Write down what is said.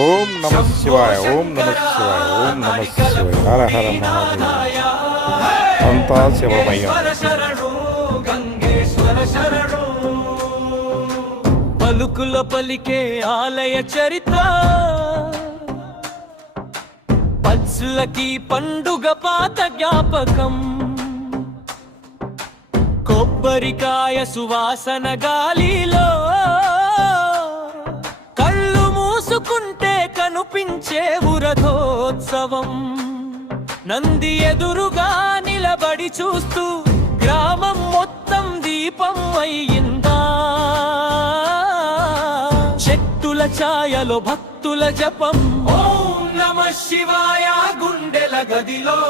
ఓం నమ శివాయ, ఓం నమ శివాయ, ఓం నమ శివాయ. హర హర మహాదేవ. అంతా శివమయ్య. పలుకుల పలికే ఆలయ చరిత్ర, పచ్చులకి పండుగ పాత జ్ఞాపకం. కొబ్బరికాయ సువాసన గాలిలో కళ్ళు మూసుకుంటే కనిపించే ఉరథోత్సవం. నంది ఎదురుగా నిలబడి చూస్తూ గ్రామం మొత్తం దీపం అయ్యిందా. చెట్టుల ఛాయలో భక్తుల జపం, ఓం నమ శివాయ గుండెల గదిలో.